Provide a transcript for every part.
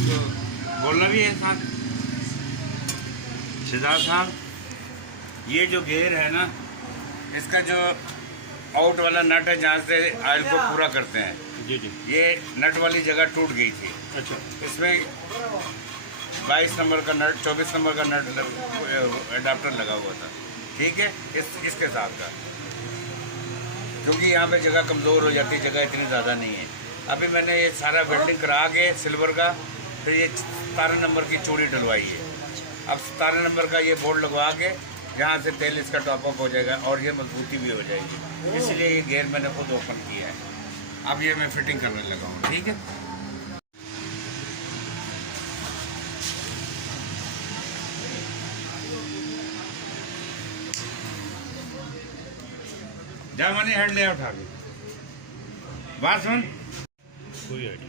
तो बोलना भी है साथ शहजाद साहब। ये जो गेयर है ना, इसका जो आउट वाला नट है जहाँ से ऑयल को पूरा करते हैं, जी जी, ये नट वाली जगह टूट गई थी। अच्छा, इसमें 22 नंबर का नट, 24 नंबर का नट अडाप्टर लगा हुआ था, ठीक है, इसके साथ का, क्योंकि यहाँ पे जगह कमज़ोर हो जाती है, जगह इतनी ज़्यादा नहीं है। अभी मैंने ये सारा वेल्डिंग करा के सिल्वर का, फिर ये 17 नंबर की चूड़ी डलवाई है। अब 17 नंबर का ये बोर्ड लगवा के यहाँ से तेल इसका टॉपअप हो जाएगा और ये मजबूती भी हो जाएगी, इसलिए ये गेयर मैंने खुद ओपन किया है। अब ये मैं फिटिंग करने लगा हूँ, ठीक है। जा मनी हेड ले उठा के बात सुन। कोई आइडिया।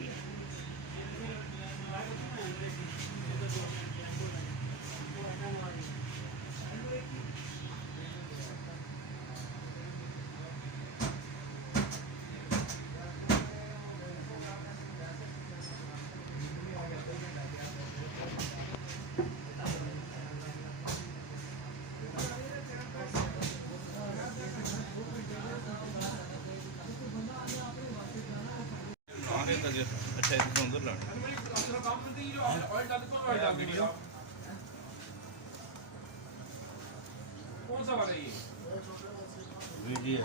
अच्छा, इसको अंदर ला कौन सा वाला ये वीडियो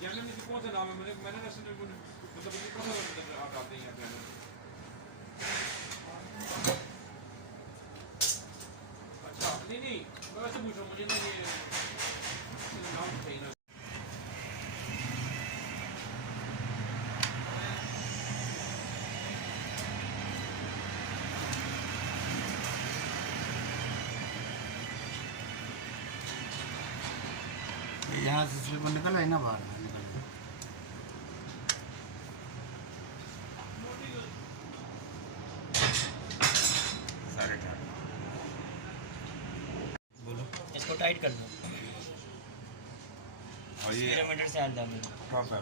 चैनल में कौन सा नाम है? मैंने मतलब ये कौन सा आप डालते हैं यहाँ चैनल? अच्छा नहीं मैं वैसे पूछ रहा हूँ, मुझे ना ये नाम चाहिए ना। यहाँ से स्लिप निकल है ना बाहर, निकल सारे टाइट। बोलो, इसको टाइट कर दो और ये किलोमीटर से आधा में टॉप है।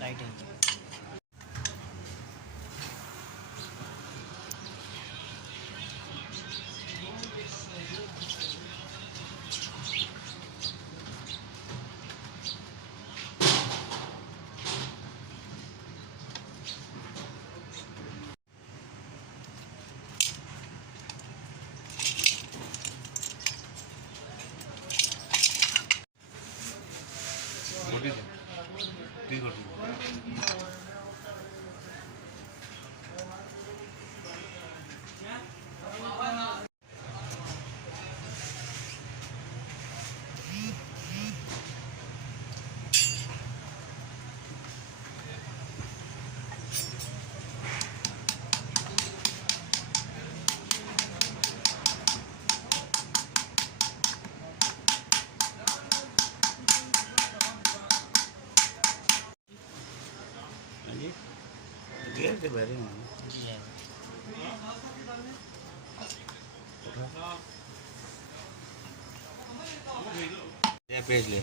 टाइट है। ठीक हो गेयर के बैरिंग है। जी है। ये पेज ले।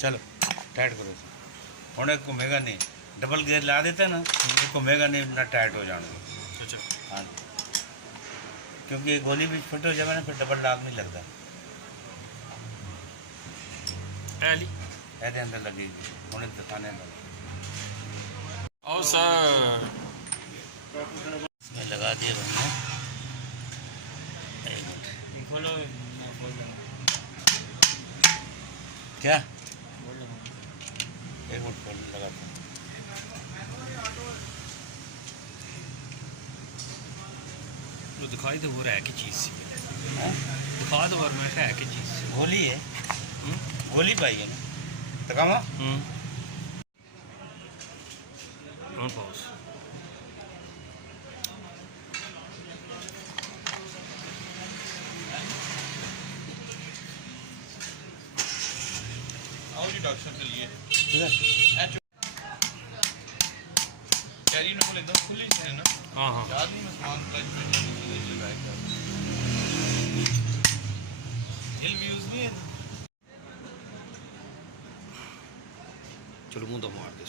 चलो टाइट करो इसे, हुणे घूमेगा नहीं, डबल गेयर ला देता ना, घूमेगा नहीं ना, टाइट हो जाने। अच्छा, हाँ, क्योंकि गोली भी फिट हो जाए ना, फिर डबल लाग नहीं लगता। एली ऐसे अंदर लगेगी, हुणे दिखाने दो। और सर इसमें लगा दिया हमने। एक मिनट खोलो, क्या बोल लो। एक मिनट खोल लगाता हूँ। वो दिखाई तो हो रहा है कि चीज़ सी खाद और मैं है कि चीज़ गोली है गोली पाई है ना तो कम डोंट पॉज आओ जी डॉक्टर साहब चलिए ठीक है कैरी नंबर एकदम खुली से है ना हाँ हाँ याद नहीं मैं सामान क्लच में लगाया हिल व्यूज नहीं है चलो मुंह तो मार दे